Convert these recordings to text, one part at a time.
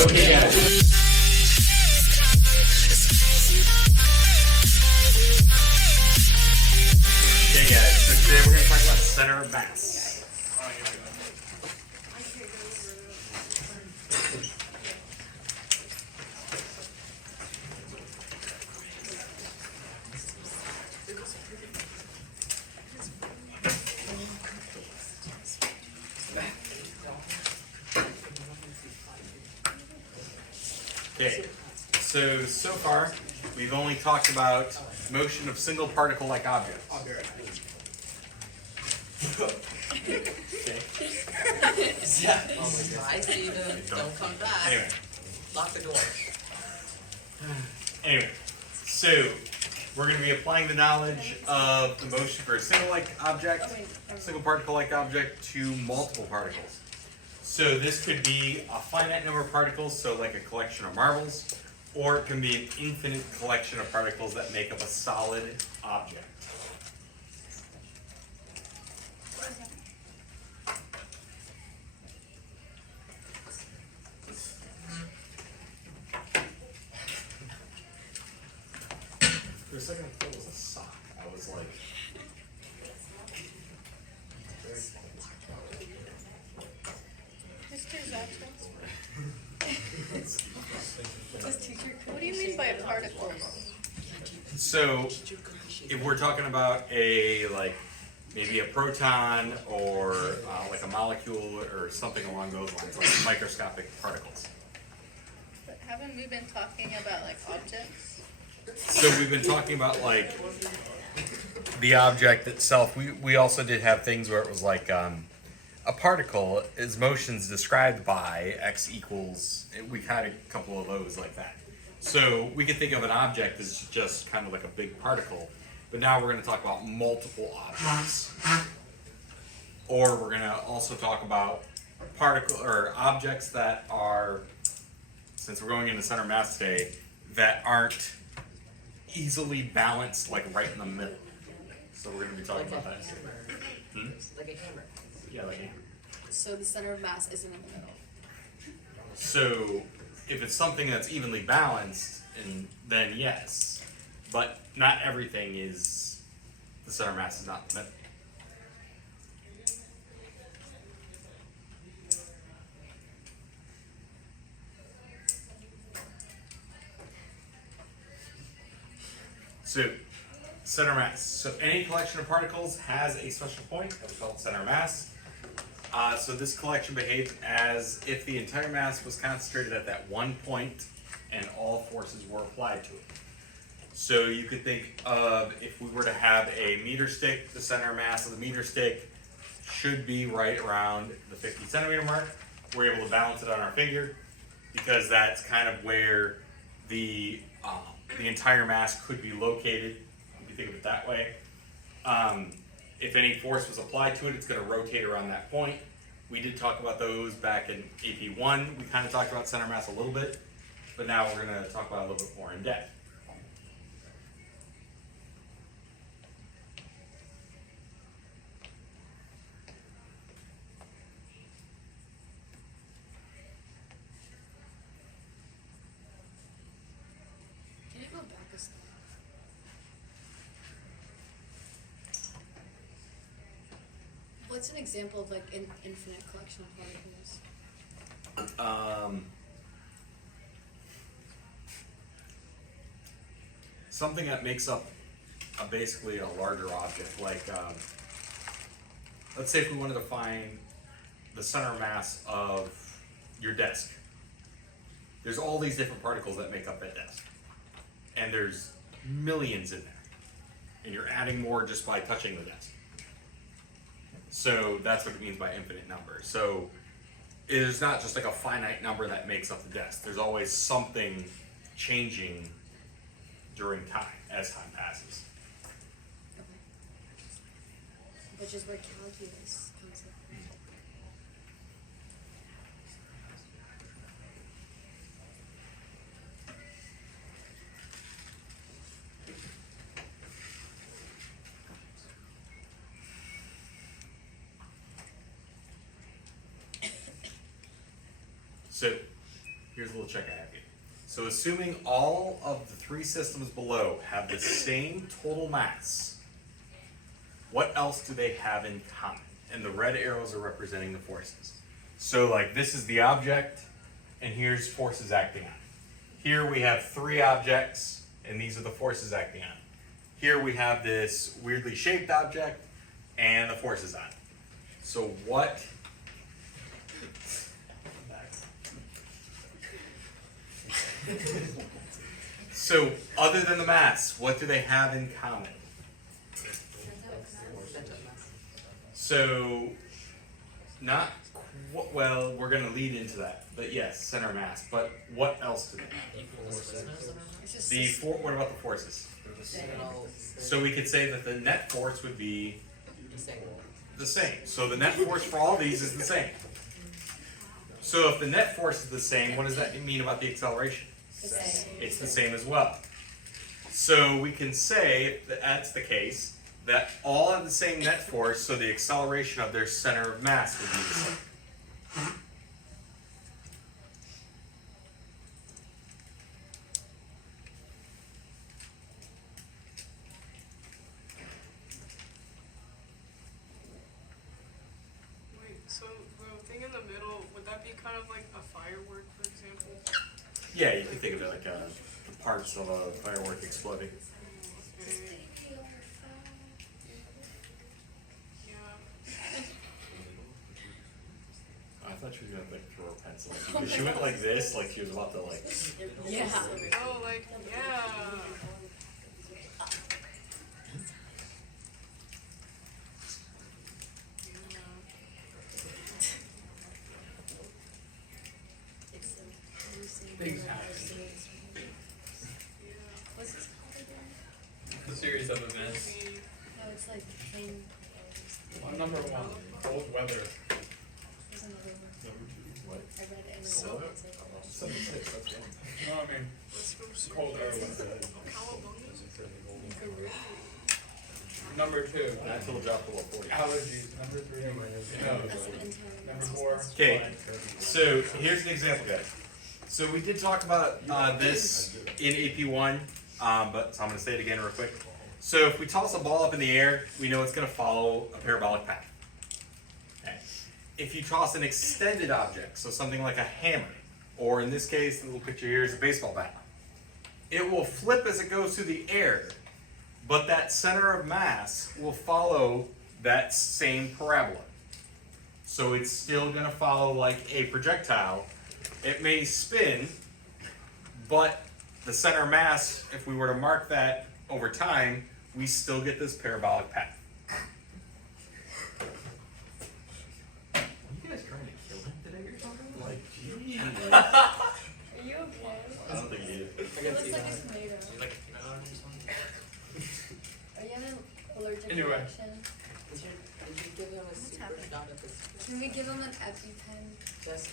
Okay, guys. Okay, guys. So today we're going to talk about center of mass. Okay, so far we've only talked about motion of single particle-like objects. Okay. Bye, Steven. Don't come back. Anyway, Lock the door. anyway, so we're going to be applying the knowledge of the motion for a single-like object, single particle-like object to multiple particles. So this could be a finite number of particles, so like a collection of marbles, or it can be an infinite collection of particles that make up a solid object. For a second I thought it was a sock. I was like... What do you mean by particles? So, if we're talking about maybe a proton or like a molecule or something along those lines, like microscopic particles. But haven't we been talking about like objects? So we've been talking about like the object itself. We also did have things where it was like a particle is motions described by x equals. We had a couple of those like that. So we could think of an object as just kind of like a big particle, but now we're going to talk about multiple objects. Or we're going to also talk about particle or objects that are, since we're going into center mass today, that aren't easily balanced like right in the middle. So we're going to be talking about that. Like a hammer. Yeah, like a hammer. So the center of mass isn't in the middle. So if it's something that's evenly balanced, then yes, but not everything is, the center mass is not the middle. So, center mass. So any collection of particles has a special point that we call it center mass. So this collection behaves as if the entire mass was concentrated at that one point and all forces were applied to it. So you could think of if we were to have a meter stick, the center mass of the meter stick should be right around the 50 centimeter mark. We're able to balance it on our finger because that's kind of where the entire mass could be located, if you think of it that way. If any force was applied to it, it's going to rotate around that point. We did talk about those back in AP1. We kind of talked about center mass a little bit, but now we're going to talk about it a little bit more in depth. Can you go back a step? What's an example of like an infinite collection of particles? Something that makes up basically a larger object, like let's say if we wanted to find the center mass of your desk. There's all these different particles that make up that desk, and there's millions in there, and you're adding more just by touching the desk. So that's what it means by infinite number. So it is not just like a finite number that makes up the desk. There's always something changing during time, as time passes. Okay. Which is where calculus comes in. So here's a little check I have here. So assuming all of the three systems below have the same total mass, what else do they have in common? And the red arrows are representing the forces. So like this is the object, and here's forces acting on it. Here we have three objects, and these are the forces acting on it. Here we have this weirdly shaped object, and the forces on it. So what? So other than the mass, what do they have in common? So not well, we're going to lead into that, but yes, center mass. But what else do they have? What about the forces? So we could say that the net force would be the same. So the net force for all these is the same. So if the net force is the same, what does that mean about the acceleration? It's the same as well. So we can say, if that's the case, that all have the same net force, so the acceleration of their center of mass would be the same. So the thing in the middle, would that be kind of like a firework, for example? Yeah, you can think of it like the parts of a firework exploding. Okay. Yeah. I thought she was gonna like throw a pencil. Like, she went like this, like she was about to like. Yeah. Oh, like, yeah. Things happen. What's this called again? A series of events. No, it's like pain. Number one, cold weather. There's another one. What? I read it in the So- book. It's like- No, I mean, Let's go see. cold air weather. Cowabunga? Number two, That's a little drop below 40. allergies. Number three, no. That's the entire. Number four, Okay, so here's an example, guys. So we did talk about this in AP1, but so I'm going to say it again real quick. So if we toss a ball up in the air, we know it's going to follow a parabolic path. Okay. If you toss an extended object, so something like a hammer, or in this case, the little picture here is a baseball bat, it will flip as it goes through the air, but that center of mass will follow that same parabola. So it's still going to follow like a projectile. It may spin, but the center of mass, if we were to mark that over time, we still get this parabolic path. You guys trying to kill him today or something? Like, geez. Are you okay? I don't think he is. It looks like a tomato. Like peanut butter or something? Are you having allergic Anyway. reaction? Did you give him a super happening? shot of this? Can we give him an EpiPen? Just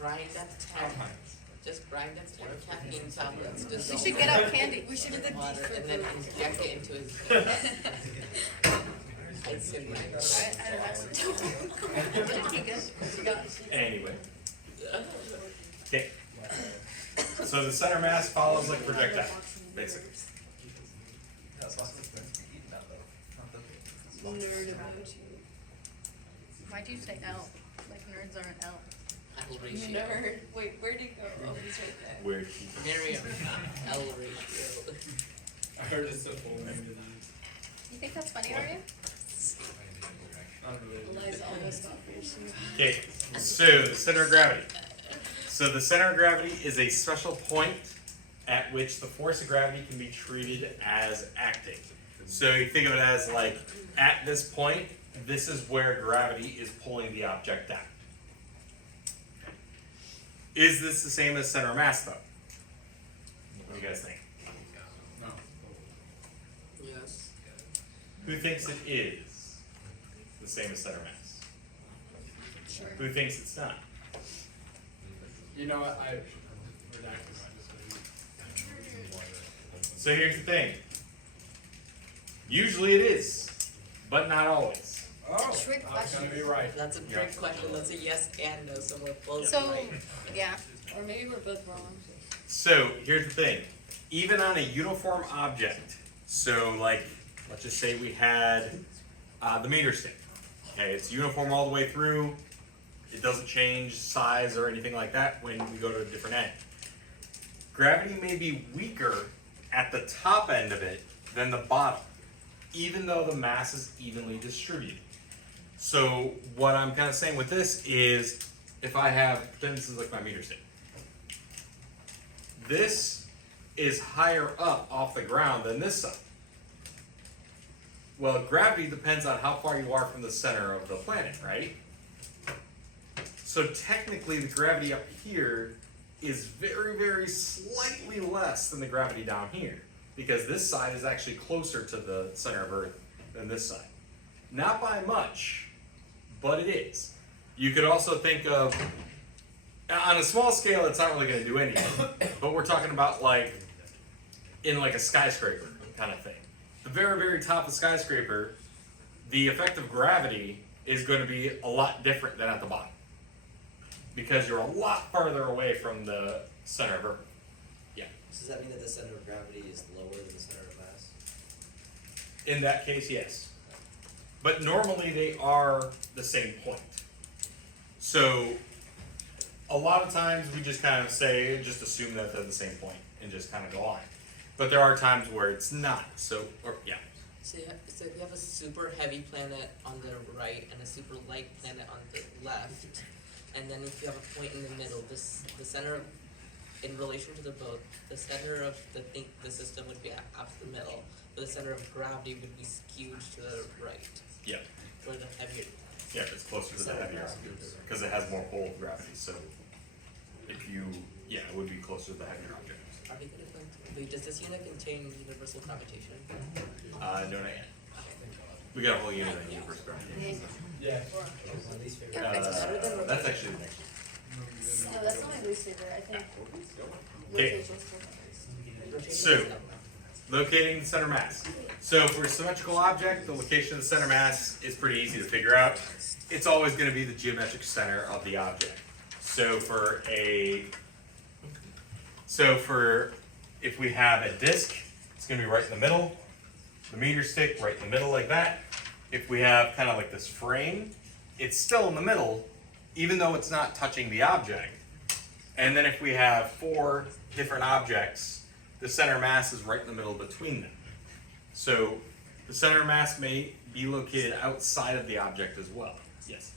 grind up 10. Just grind up 10 caffeine tablets. Just We should get out candy. We should do the deep water fruit and then root. inject it into his. It's in my Anyway. Okay. So the center mass follows like a projectile, basically. Nerd about you. Why'd you say L? Like nerds aren't L. L ratio. Nerd. Wait, where'd he go? Oh, he's right there. Weird. Miriam. L ratio. I heard it's a full name to these. You think that's funny, are you? Not really. Eliza almost got finished. Okay, so the center of gravity. So the center of gravity is a special point at which the force of gravity can be treated as acting. So you think of it as like, at this point, this is where gravity is pulling the object down. Is this the same as center of mass though? What do you guys think? No. Yes. Who thinks it is the same as center mass? Sure. Who thinks it's not? You know what, I redacted mine. So here's the thing. Usually it is, but not always. Oh, It's a trick I was gonna question. be right. That's a trick question, that's a yes and no, so we're both So, right. yeah. Or maybe we're both wrong. So here's the thing, even on a uniform object, so like, let's just say we had the meter stick. Okay, it's uniform all the way through. It doesn't change size or anything like that when we go to a different end. Gravity may be weaker at the top end of it than the bottom, even though the mass is evenly distributed. So what I'm kind of saying with this is, if I have, pretend this is like my meter stick. This is higher up off the ground than this side. Well, gravity depends on how far you are from the center of the planet, right? So technically the gravity up here is very, very slightly less than the gravity down here, because this side is actually closer to the center of Earth than this side. Not by much, but it is. You could also think of, on a small scale, it's not really going to do anything, but we're talking about like, in like a skyscraper kind of thing. The very, very top of the skyscraper, the effect of gravity is going to be a lot different than at the bottom, because you're a lot farther away from the center of Earth. Yeah. Does that mean that the center of gravity is lower than the center of mass? In that case, yes. But normally they are the same point. So a lot of times we just kind of say, just assume that they're the same point and just kind of go on. But there are times where it's not. So, or yeah. So if you have a super heavy planet on the right and a super light planet on the left, and then if you have a point in the middle, the center of, in relation to the both, the center of the system would be up to the middle, but the center of gravity would be skewed to the right, Yeah. where the heavier. Yeah, it's closer to the heavier object because it has more pull of gravity. So if you, yeah, it would be closer to the heavier object. Are we gonna wait, does this unit contain universal gravitation? No, not yet. We got a whole unit on universe gravity. Yeah. My least favorite. That's actually the next one. No, that's not my least favorite. I think Okay. rotation's still the best. So, locating the center mass. So for a symmetrical object, the location of the center mass is pretty easy to figure out. It's always going to be the geometric center of the object. So if we have a disk, it's going to be right in the middle. The meter stick right in the middle like that. If we have kind of like this frame, it's still in the middle, even though it's not touching the object. And then if we have 4 different objects, the center mass is right in the middle between them. So the center mass may be located outside of the object as well. Yes.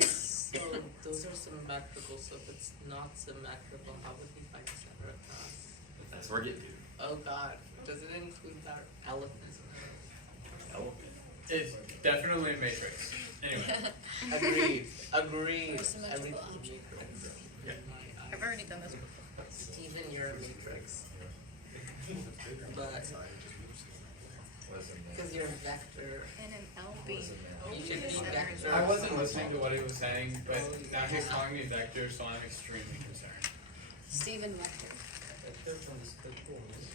So those are symmetrical, so if it's not symmetrical, how would we find the center of mass? That's where we're getting to. Oh god, does it include our elephants? It's definitely a matrix. Anyway. Agreed. Or symmetrical Agreed. I've already done this before. Steven, you're a matrix. But, cause you're a vector, And an L beam. you should be vector. I wasn't listening to what he was saying, but now he's calling me Vector, so I'm extremely concerned. Steven Vector.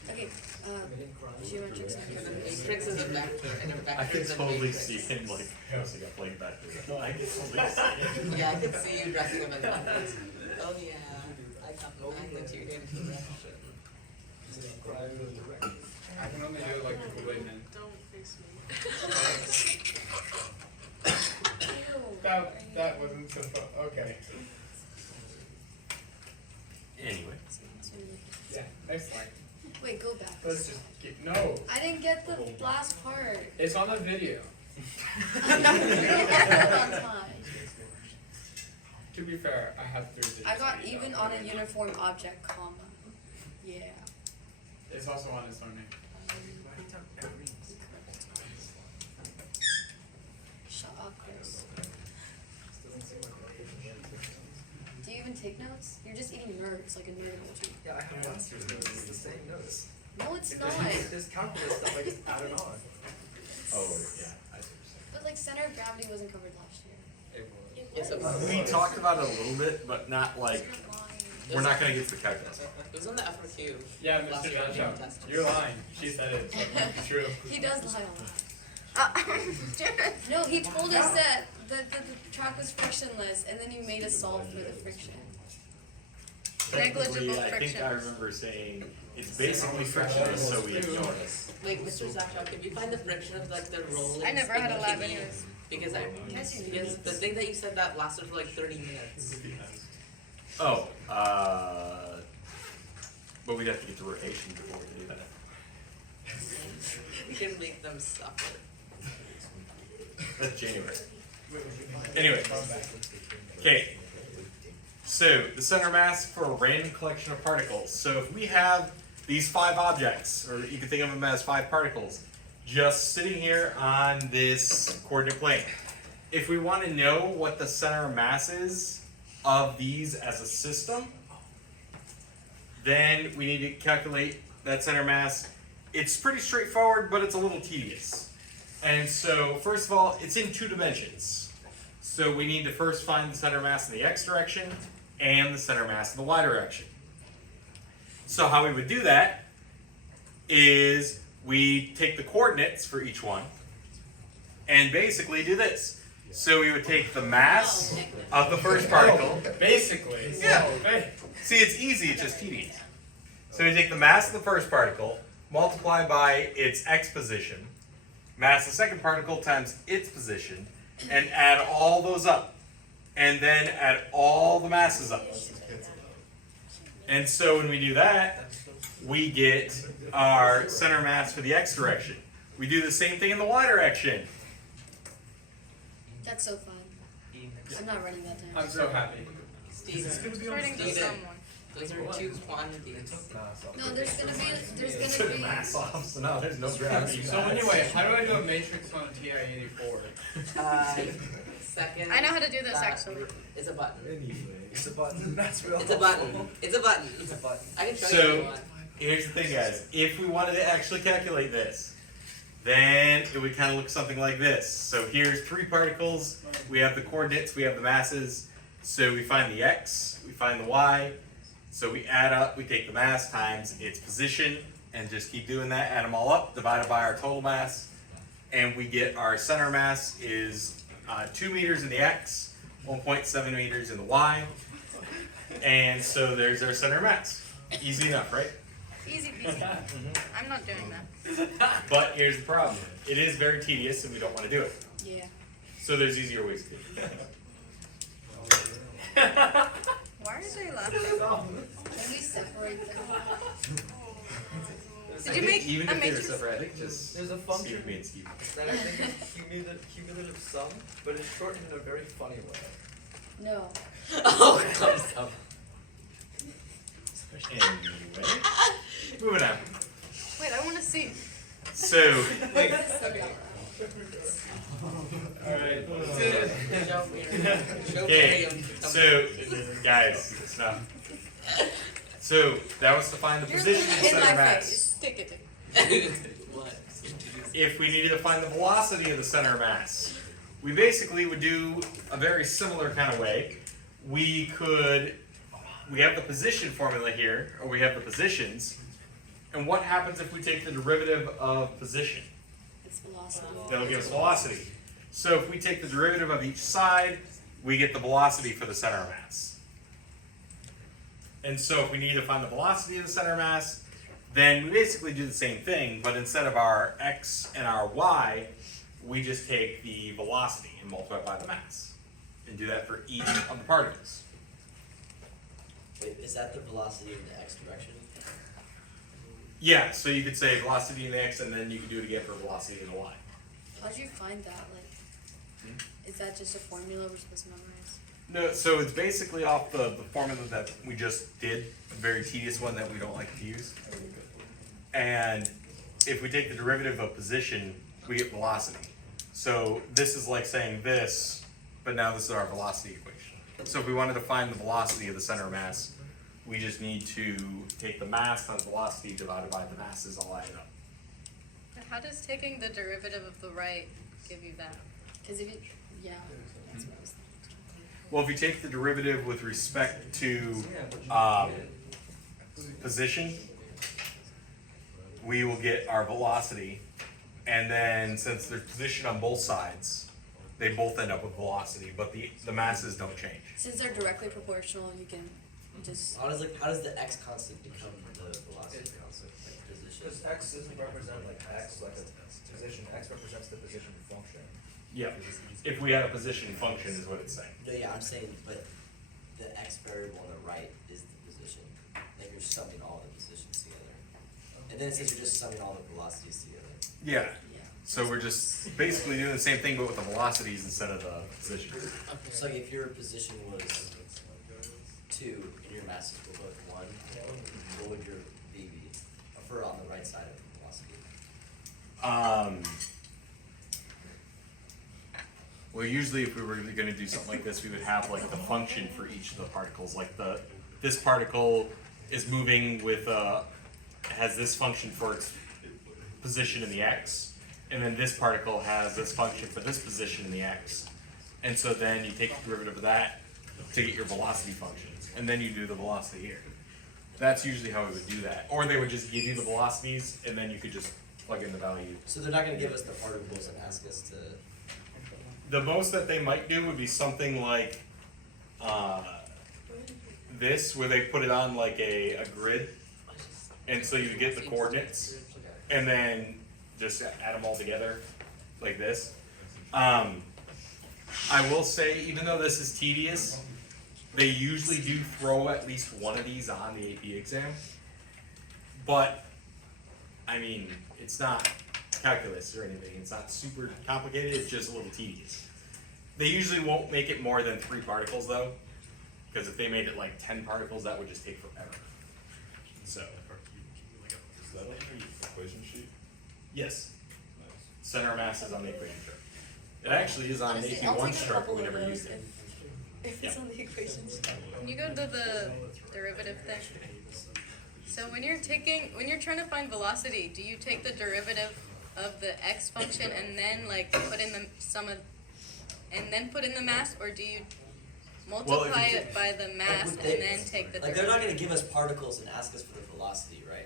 Okay, geometric Cause a center. matrix is a vector, and a I vector could is a totally matrix. see him like dressing up like that. I could totally see it. Yeah, I could see you dressing up as vectors. Oh yeah, I got the magnitude incorrection. I can only do it like the Kool-Aid Man. Don't fix me. That wasn't so fun. Okay. Anyway. Yeah, next line. Wait, go back. Let's just get, no. I didn't get the last part. It's on the video. I didn't get it on time. To be fair, I have 3 digits. I got even on a uniform object, comma. Yeah. It's also on his own name. Shut up, Chris. Do you even take notes? You're just eating nerds like a nerd emoji. Yeah, I have lots of notes. It's the same notes. No, it's not. There's calculus stuff I just added on. Oh, yeah. I see what But like center of gravity wasn't covered last year. It was. Yes, it you're was. saying. We talked about it a little bit, but not like, we're not going to get to the calculus. It was on the FRQ. Yeah, Last Mr. year, Johnson, test. you're lying. She said it, so it must be true. He does lie a lot. No, he told us that the track was frictionless, and then you made us solve for the friction. Negligible Technically, I think friction. I remember saying it's basically frictionless, so we ignore it. Wait, Mr. Zachar, can you find the friction of like the rolling? I never had a lab thingy? anyways. Because Yes, you because did. the thing that you said that lasted for like 30 minutes. Oh, but we'd have to get the rotation before we do that. You can make them suffer. That's January. Anyway, okay. So the center mass for a random collection of particles. So if we have these 5 objects, or you can think of them as 5 particles, just sitting here on this coordinate plane. If we want to know what the center mass is of these as a system, then we need to calculate that center mass. It's pretty straightforward, but it's a little tedious. And so, first of all, it's in 2 dimensions. So we need to first find the center mass in the x direction and the center mass in the y direction. So how we would do that is we take the coordinates for each one and basically do this. So we would take the mass of the first particle. Basically. Yeah. Hey. See, it's easy, it's just tedious. So we take the mass of the first particle, multiply by its x position, mass of the second particle times its position, and add all those up. And then add all the masses up. And so when we do that, we get our center mass for the x direction. We do the same thing in the y direction. That's so fun. I'm not running that down. I'm so happy. Steve, According to Steven, someone. those are 2 quantities. No, there's gonna Took be mass off, so now there's no gravity. So anyway, how do I do a matrix on a TI-84? Second. I know how to do this, that actually. It's a button. It's a button, that's real. It's a button. It's a button. It's a button. I can show So- you if you want. Here's the thing, guys. If we wanted to actually calculate this, then it would kind of look something like this. So here's 3 particles. We have the coordinates, we have the masses. So we find the x, we find the y. So we add up, we take the mass times its position, and just keep doing that. Add them all up, divided by our total mass. And we get our center mass is 2 meters in the x, 1.7 meters in the y. And so there's our center mass. Easy enough, right? Easy peasy. I'm not doing that. But here's the problem. It is very tedious and we don't want to do it. yeah. So there's easier ways to do it. Why are they laughing? Can we separate them? Did you make Even a if they're matrix? separate, I think just There's a function Steve me and Steve. that I think is cumulative sum, but it's shortened in a very funny way. No. Oh, comes up. Anyway, moving on. Wait, I want to see. So, Alright. Show me. Show okay, me. so guys, stop. So that was to find the position of the center mass. Take it. What? If we needed to find the velocity of the center mass, we basically would do a very similar kind of way. We have the position formula here, or we have the positions, and what happens if we take the derivative of position? It's velocity. That'll give us velocity. So if we take the derivative of each side, we get the velocity for the center mass. And so if we need to find the velocity of the center mass, then we basically do the same thing, but instead of our x and our y, we just take the velocity and multiply it by the mass. And do that for each of the particles. Wait, is that the velocity in the x direction? Yeah, so you could say velocity in the x, and then you could do it again for velocity in the y. How'd you find that? Like, is that just a formula we're supposed to memorize? No, so it's basically off the formula that we just did, a very tedious one that we don't like to use. And if we take the derivative of position, we get velocity. So this is like saying this, but now this is our velocity equation. So if we wanted to find the velocity of the center mass, we just need to take the mass times velocity divided by the masses all added up. But how does taking the derivative of the right give you that? Because if it, yeah, that's what I was thinking. Well, if you take the derivative with respect to position, we will get our velocity And then since they're positioned on both sides, they both end up with velocity, but the masses don't change. Since they're directly proportional, you can just, How does the x constant become the velocity constant, like position? Because x doesn't represent like x, like a position, x represents the position function. Yeah. If we had a position function is what it's saying. No, yeah, I'm saying, but the x variable on the right is the position, like you're summing all the positions together. And then it says you're just summing all the velocities together. Yeah. yeah. So we're just basically doing the same thing but with the velocities instead of the positions. Okay. So like if your position was 2 and your masses were both 1, what would your v be for on the right side of the velocity? Well, usually if we were gonna do something like this, we would have like the function for each of the particles. Like this particle is moving with has this function for its position in the x, and then this particle has this function for this position in the x. And so then you take the derivative of that to get your velocity functions, and then you do the velocity here. That's usually how we would do that. Or they would just give you the velocities, and then you could just plug in the value. So they're not gonna give us the particles and ask us to, The most that they might do would be something like this, where they put it on like a grid, and so you get the coordinates, and then just add them all together like this. I will say, even though this is tedious, they usually do throw at least one of these on the AP exam. But, I mean, it's not calculus or anything. It's not super complicated, it's just a little tedious. They usually won't make it more than 3 particles though, because if they made it like 10 particles, that would just take forever. So, Is that on your equation sheet? yes, Nice. center of mass is on the equation chart. It actually is on honestly, AP I'll one take a chart, but couple we of never those used it. if it's on the equations. Can you go to the derivative thing? So when you're trying to find velocity, do you take the derivative of the x function and then like put in the sum of, and then put in the mass, or do you multiply you it by the mass would and they- then take the like derivative? they're not gonna give us particles and ask us for the velocity, right?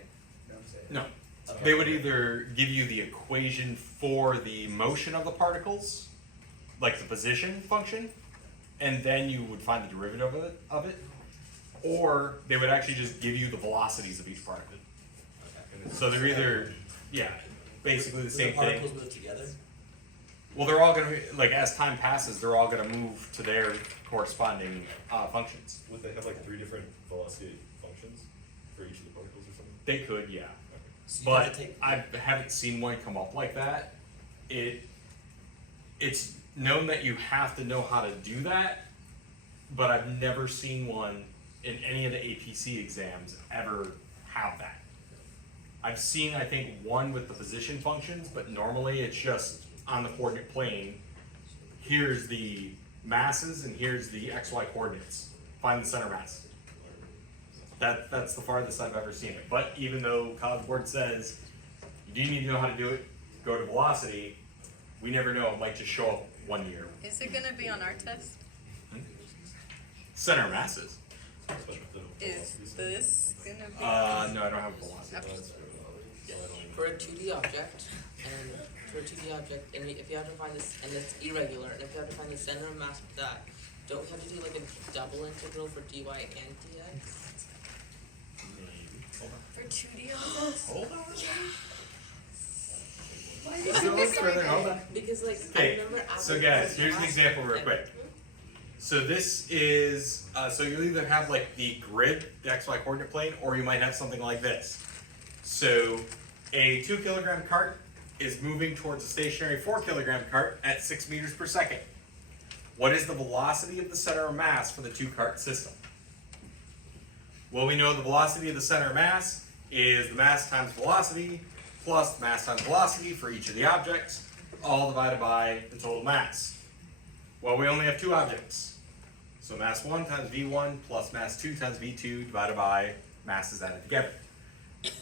No. Okay. They would either give you the equation for the motion of the particles, like the position function, and then you would find the derivative of it, or they would actually just give you the velocities of each particle. So they're either, yeah, basically the Do same the thing. particles move together? Well, they're all gonna be, like, as time passes, they're all gonna move to their corresponding functions. Would they have like 3 different velocity functions for each of the particles or something? They could, yeah. So you have But to take, I haven't seen one come up like that. It's known that you have to know how to do that, but I've never seen one in any of the APC exams ever have that. I've seen, I think, one with the position functions, but normally it's just on the coordinate plane. Here's the masses and here's the XY coordinates. Find the center mass. That's the farthest I've ever seen it. But even though College Board says you do need to know how to do it, go to velocity, we never know. It might just show up one year. Is it gonna be on our test? Center masses. Is this gonna be? No, I don't have velocity. Okay. For a 2D object, and for a 2D object, and if you have to find this, and it's irregular, and if you have to find the center of mass with that, don't we have to do like a double integral for dy and dx? For 2D objects? Hold on. Why Is it look further? Hold on. Because like, I Okay, remember so after guys, the here's an last- example real quick. So this is, so you'll either have like the grid, the XY coordinate plane, or you might have something like this. So a 2 kilogram cart is moving towards a stationary 4 kilogram cart at 6 meters per second. What is the velocity of the center of mass for the 2 cart system? Well, we know the velocity of the center of mass is the mass times velocity plus the mass times velocity for each of the objects, all divided by the total mass. Well, we only have 2 objects. So mass 1 times V1 plus mass 2 times V2 divided by masses added together.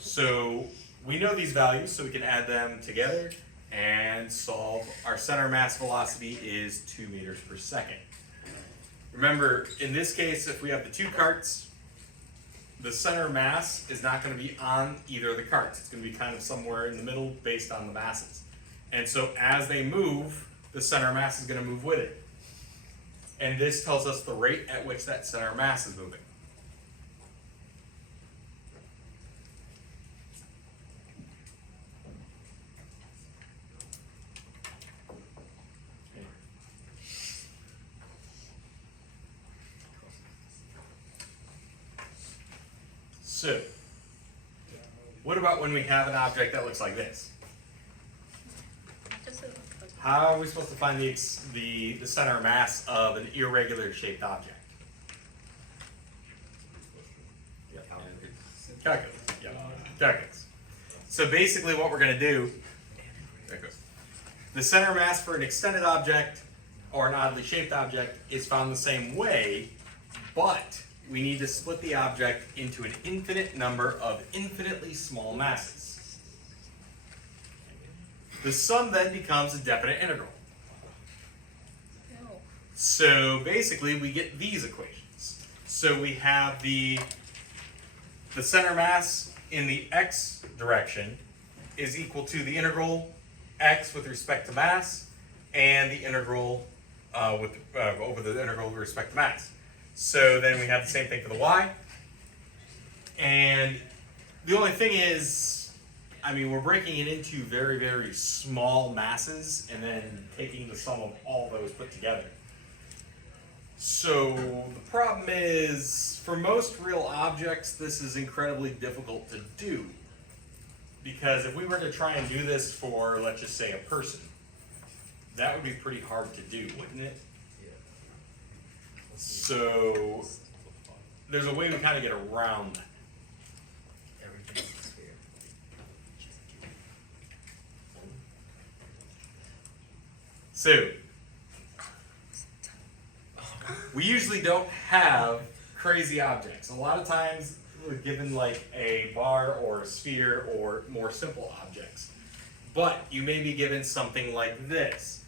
So we know these values, so we can add them together and solve. Our center mass velocity is 2 meters per second. Remember, in this case, if we have the 2 carts, the center mass is not going to be on either of the carts. It's going to be kind of somewhere in the middle based on the masses. And so as they move, the center of mass is going to move with it. And this tells us the rate at which that center of mass is moving. So, what about when we have an object that looks like this? Just a- How are we supposed to find the center of mass of an irregular shaped object? Calculus. Yeah, calculus. So basically what we're going to do, there it goes. The center of mass for an extended object or an oddly shaped object is found the same way, but we need to split the object into an infinite number of infinitely small masses. The sum then becomes a definite integral. No. So basically we get these equations. So we have the center mass in the x direction is equal to the integral x with respect to mass and the integral over the integral with respect to mass. So then we have the same thing for the y. And the only thing is, I mean, we're breaking it into very, very small masses and then taking the sum of all those put together. So the problem is, for most real objects, this is incredibly difficult to do. Because if we were to try and do this for, let's just say, a person, that would be pretty hard to do, wouldn't it? So there's a way we kind of get around that. Everything's a sphere. So we usually don't have crazy objects. A lot of times we're given like a bar or a sphere or more simple objects. But you may be given something like this.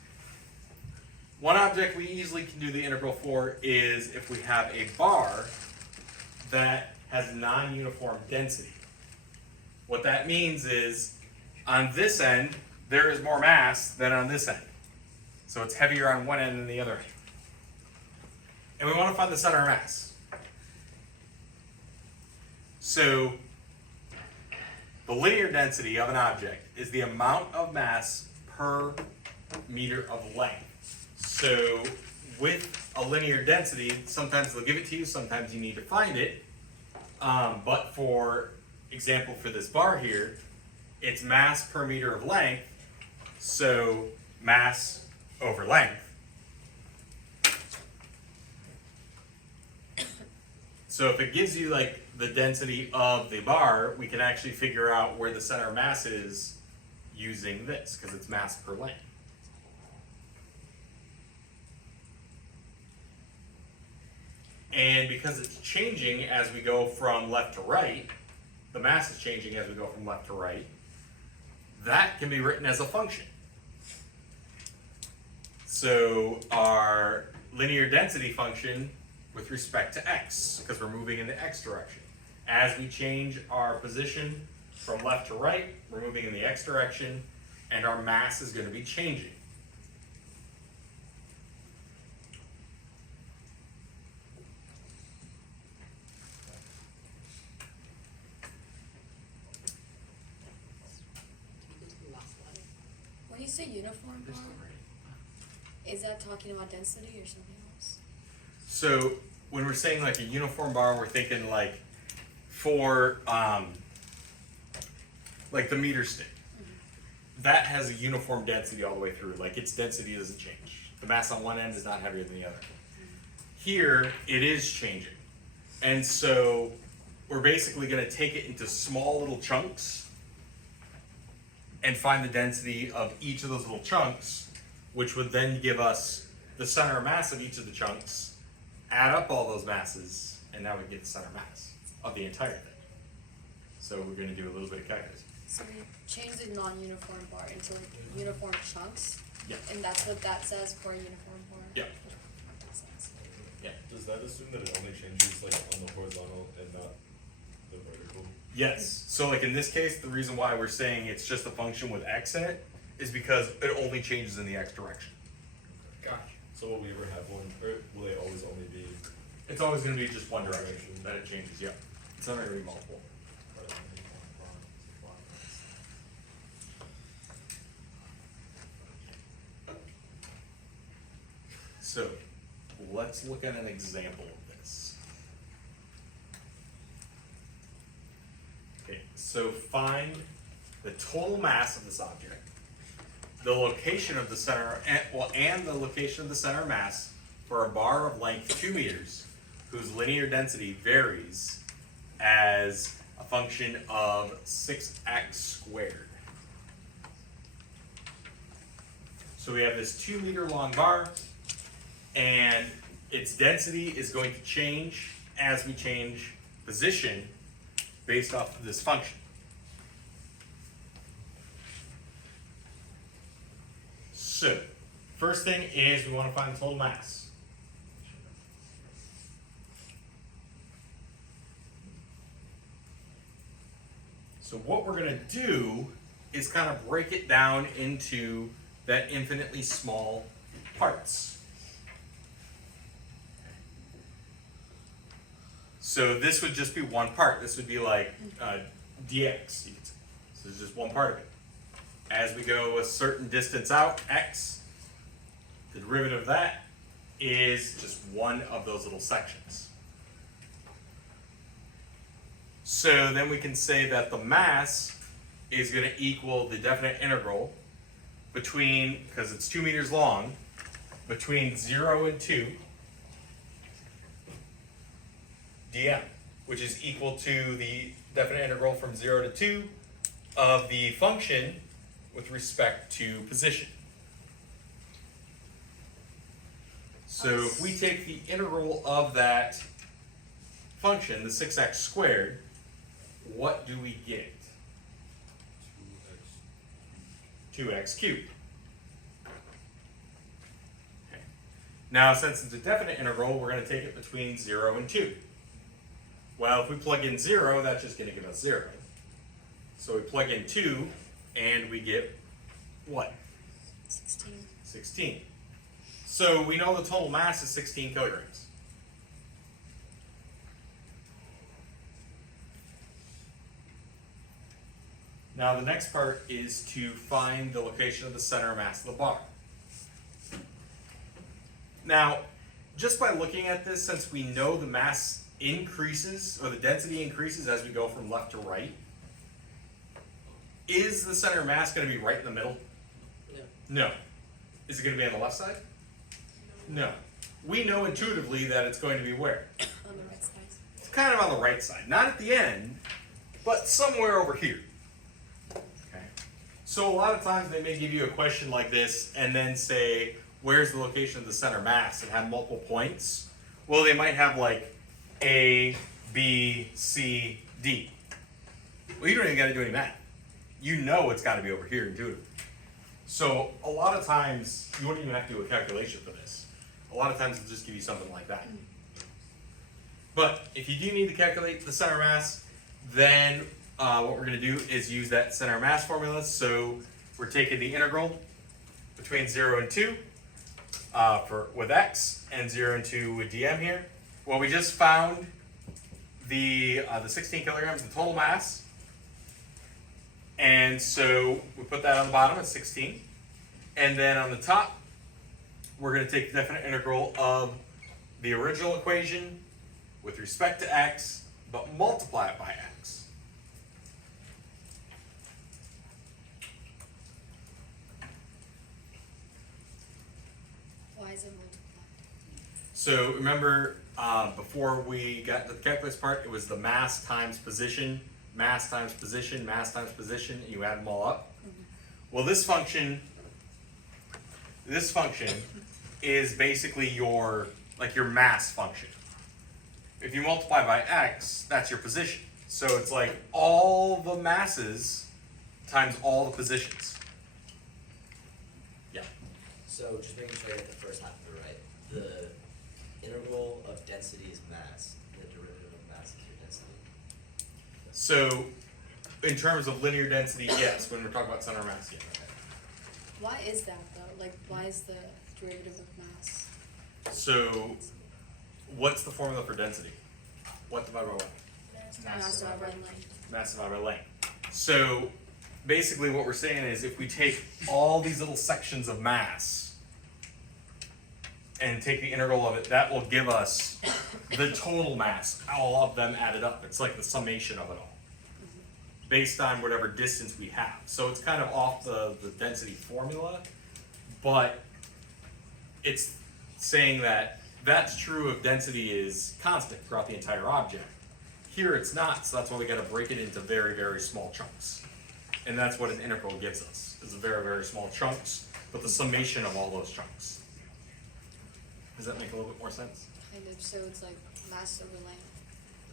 One object we easily can do the integral for is if we have a bar that has non-uniform density. What that means is on this end, there is more mass than on this end. So it's heavier on one end than the other end. And we want to find the center of mass. So the linear density of an object is the amount of mass per meter of length. So with a linear density, sometimes they'll give it to you, sometimes you need to find it. But for example, for this bar here, it's mass per meter of length, so mass over length. So if it gives you like the density of the bar, we can actually figure out where the center of mass is using this, because it's mass per length. And because it's changing as we go from left to right, the mass is changing as we go from left to right, that can be written as a function. So our linear density function with respect to x, because we're moving in the x direction. As we change our position from left to right, we're moving in the x direction, and our mass is going to be changing. Can you go to the last slide? When you say uniform bar, is that talking about density or something else? So when we're saying like a uniform bar, we're thinking like for like the meter stick. That has a uniform density all the way through. Like its density doesn't change. The mass on one end is not heavier than the other. Here, it is changing. And so we're basically going to take it into small little chunks and find the density of each of those little chunks, which would then give us the center of mass of each of the chunks, add up all those masses, and now we get the center mass of the entire thing. So we're going to do a little bit of calculus. So we change the non-uniform bar into like uniform chunks, Yeah. and that's what that says for a uniform bar? Yeah. Makes sense. Does that assume that it only changes like on the horizontal and not the vertical? Yes. So like in this case, the reason why we're saying it's just a function with x in it is because it only changes in the x direction. Gotcha. So will we ever have one, or will they always only be? It's always going to be just one direction that it changes. Yeah, it's not going to be multiple. So let's look at an example of this. Okay, so find the total mass of this object, the location of the center, and the location of the center of mass for a bar of length 2 meters, whose linear density varies as a function of 6x squared. So we have this 2 meter long bar, and its density is going to change as we change position based off of this function. So, first thing is we want to find the total mass. So what we're going to do is kind of break it down into that infinitely small parts. So this would just be one part. This would be like dx. You could say. So this is just one part of it. As we go a certain distance out, x, the derivative of that is just one of those little sections. So then we can say that the mass is going to equal the definite integral between, because it's 2 meters long, between 0 and 2 dm, which is equal to the definite integral from 0 to 2 of the function with respect to position. So if we take the integral of that function, the 6x squared, what do we get? 2x cubed. Okay. Now, since it's a definite integral, we're going to take it between 0 and 2. Well, if we plug in 0, that's just going to give us 0. So we plug in 2, and we get what? 16. 16. So we know the total mass is 16 kilograms. Now the next part is to find the location of the center of mass of the bar. Now, just by looking at this, since we know the mass increases, or the density increases as we go from left to right, is the center of mass going to be right in the middle? No. No. Is it going to be on the left side? No. We know intuitively that it's going to be where? On the right side. It's kind of on the right side. Not at the end, but somewhere over here. Okay. So a lot of times they may give you a question like this and then say, where's the location of the center mass, and have multiple points. Well, they might have like A, B, C, D. Well, you don't even got to do any math. You know it's got to be over here intuitively. So a lot of times, you wouldn't even have to do a calculation for this. A lot of times it'll just give you something like that. But if you do need to calculate the center mass, then what we're going to do is use that center mass formula. So we're taking the integral between 0 and 2 with x, and 0 and 2 with dm here. Well, we just found the 16 kilograms, the total mass. And so we put that on the bottom at 16. And then on the top, we're going to take the definite integral of the original equation with respect to x, but multiply it by x. Why is it multiplied? So remember, before we got to the calculus part, it was the mass times position, mass times position, mass times position, and you add them all up. Well, this function is basically your mass function. If you multiply by x, that's your position. So it's like all the masses times all the positions. Yeah. So just making sure I get the first half of it right. The integral of density is mass, and the derivative of mass is your density. So in terms of linear density, yes. When we're talking about center of mass, yeah. Why is that though? Like, why is the derivative of mass? So, what's the formula for density? What divided by what? Mass divided by length. Mass divided by length. So, basically what we're saying is if we take all these little sections of mass and take the integral of it, that will give us the total mass, all of them added up. It's like the summation of it all, based on whatever distance we have. So it's kind of off the density formula, but it's saying that that's true if density is constant throughout the entire object. Here it's not, so that's why we gotta break it into very, very small chunks. And that's what an integral gives us, is very, very small chunks, but the summation of all those chunks. Does that make a little bit more sense? Kind of, so it's like mass over length.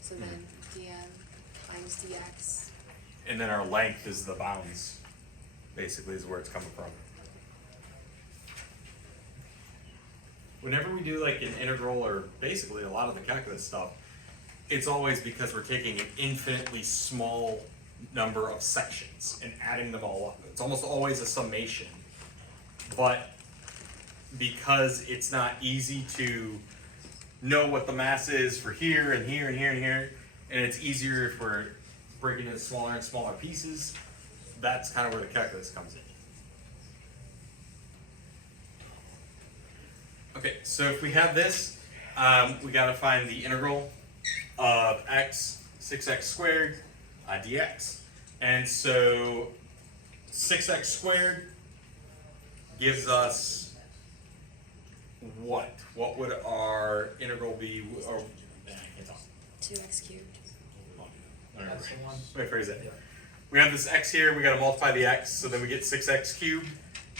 So then dm times dx. And then our length is the bounds, basically, is where it's coming from. Whenever we do like an integral or basically a lot of the calculus stuff, it's always because we're taking an infinitely small number of sections and adding them all up. It's almost always a summation. But because it's not easy to know what the mass is for here and here and here and here, and it's easier if we're breaking it into smaller and smaller pieces, that's kind of where the calculus comes in. Okay, so if we have this, we gotta find the integral of x, 6x squared, dx. And so 6x squared gives us what? What would our integral be? Or, I can't talk. 2x cubed. That's the one. Let me rephrase it. We have this x here, we gotta multiply the x, so then we get 6x cubed.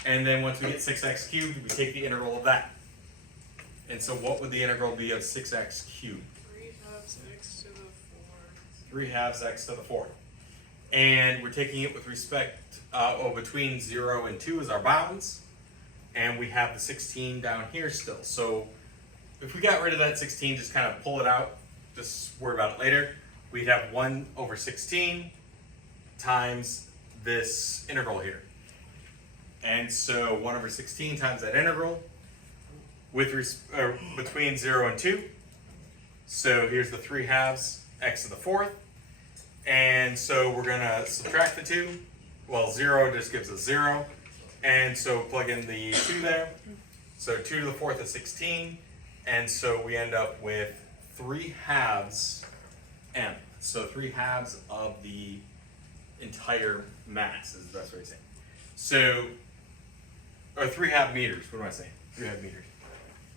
And then once we get 6x cubed, we take the integral of that. And so what would the integral be of 6x cubed? 3/2 x to the 4. 3/2 x to the 4th. And we're taking it with respect, between 0 and 2 is our bounds. And we have the 16 down here still. So if we got rid of that 16, just kind of pull it out, just worry about it later. We'd have 1 over 16 times this integral here. And so 1 over 16 times that integral with between 0 and 2. So here's the 3/2 x to the 4th. And so we're gonna subtract the 2. Well, 0 just gives us 0. And so plug in the 2 there. So 2 to the 4th is 16. And so we end up with 3/2 m. So 3/2 of the entire mass is the best way to say it. So, or 3/2 meters, what am I saying? 3/2 meters.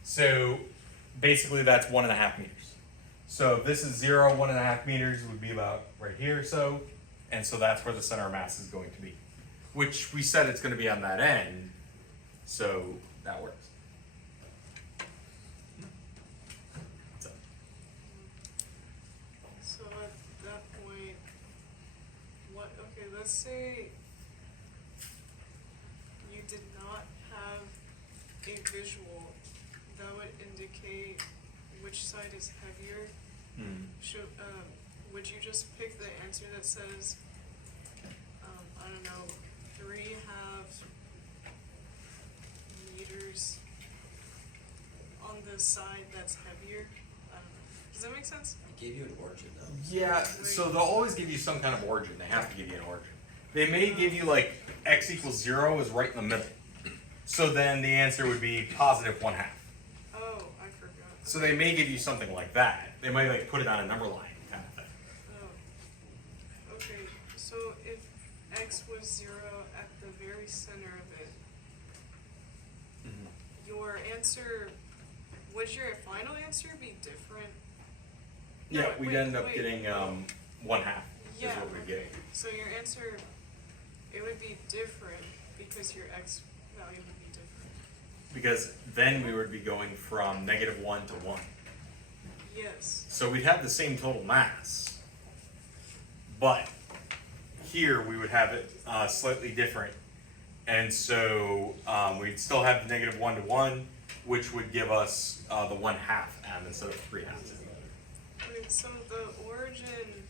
So basically that's 1.5 meters. So if this is 0, 1.5 meters would be about right here or so. And so that's where the center of mass is going to be. Which we said it's gonna be on that end, so that works. So, So at that point, okay, let's say you did not have a visual that would indicate which side is heavier. Would you just pick the answer that says, I don't know, 3/2 meters on the side that's heavier? I don't know. Does that make sense? It gave you an origin though. yeah, so they'll always give you some kind of origin. They have to give you an origin. They may give you like x equals 0 is right in the middle. So then the answer would be positive 1/2. Oh, I forgot. So they may give you something like that. They might like put it on a number line kind of thing. Oh. Okay, so if x was 0 at the very center of it, your answer, would your final answer be different? No, Yeah, we'd wait, end up wait. getting 1/2 is Yeah, what we're okay. getting. So your answer, it would be different because your x value would be different. Because then we would be going from -1 to 1. Yes. So we'd have the same total mass, but here we would have it slightly different. And so we'd still have the -1 to 1, which would give us the 1/2 m instead of 3/2. Wait, so the origin,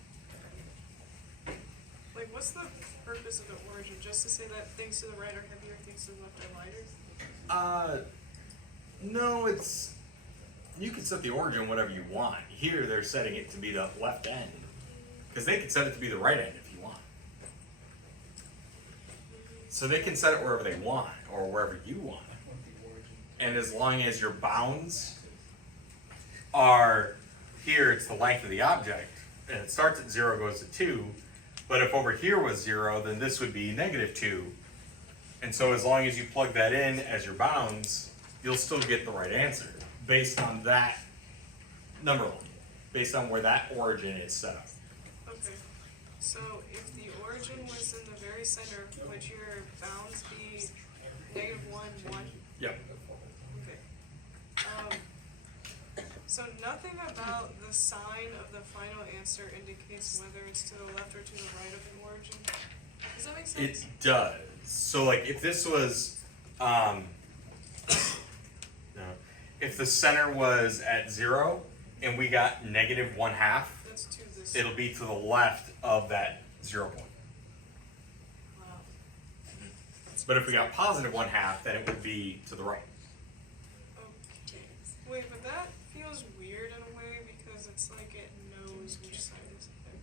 Like, what's the purpose of the origin? Just to say that things to the right are heavier, things to the left are lighter? No, it's, you can set the origin whatever you want. Here, they're setting it to be the left end, because they can set it to be the right end if you want. So they can set it wherever they want, or wherever you want. And as long as your bounds are, here it's the length of the object, and it starts at 0, goes to 2, but if over here was 0, then this would be -2. And so as long as you plug that in as your bounds, you'll still get the right answer, based on that number line, based on where that origin is set up. Okay, so if the origin was in the very center, would your bounds be -1, 1? Yep. Okay. So nothing about the sign of the final answer indicates whether it's to the left or to the right of an origin? Does that make sense? It does. So like if this was, no, if the center was at 0 and we got -1/2, That's to this. it'll be to the left of that 0 point. Wow. But if we got +1/2, then it would be to the right. Okay. Wait, but that feels weird in a way because it's like it knows which side is heavier.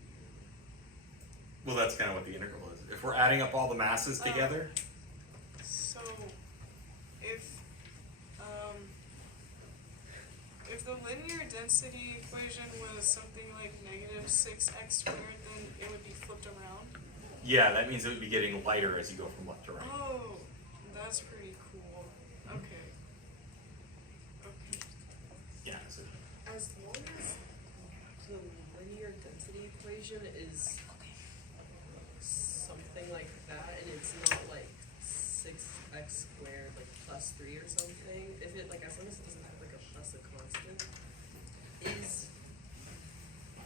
Well, that's kind of what the integral is. If we're adding up all the masses together, So, if the linear density equation was something like -6x², then it would be flipped around. yeah, that means it would be getting lighter as you go from left to right. Oh, that's pretty cool. Okay. Okay. Yeah. So, As long as the linear density equation is something like that, and it's not like 6x² like +3 or something, if it like as long as it doesn't have like a plus a constant, is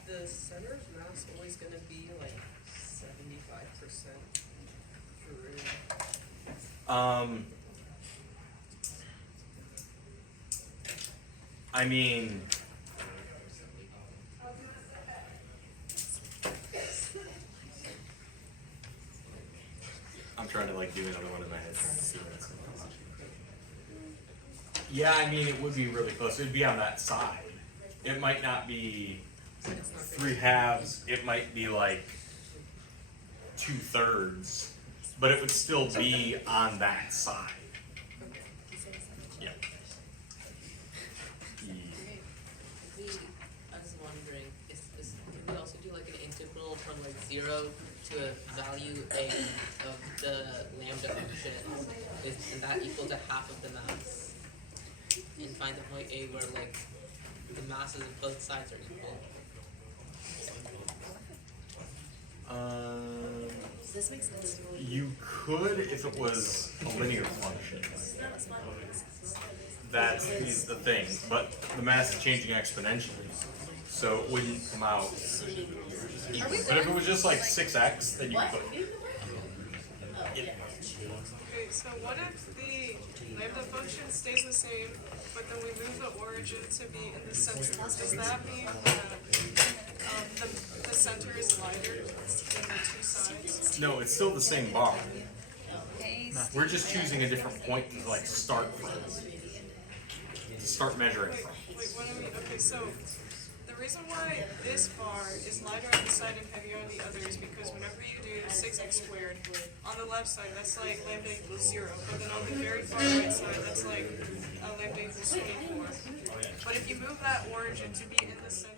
the center of mass always gonna be like 75% through? I mean, I'm trying to like do another one in my head. See what it's gonna come out. Yeah, I mean, it would be really close. It'd be on that side. It might not be 3/2. It might be like 2/3, but it would still be on that side. Yeah. I was wondering, can we also do like an integral from like 0 to a value a of the lambda function? Is that equal to half of the mass? And find the point A where like the masses of both sides are equal. Does this make sense? You could if it was a linear function. That's the thing, but the mass is changing exponentially, so it wouldn't come out equal. But if it was just like 6x, then you could. Yeah. Okay, so what if the lambda function stays the same, but then we move the origin to be in the center? Does that mean that the center is lighter than the two sides? No, it's still the same bar. Okay, We're just choosing a different point to like start from. To start measuring Wait, from. what do I mean? Okay, so the reason why this bar is lighter on the side and heavier on the other is because whenever you do 6x², on the left side, that's like lambda equals 0, but then on the very far right side, that's like lambda equals 24. But if you move that origin to be in the center,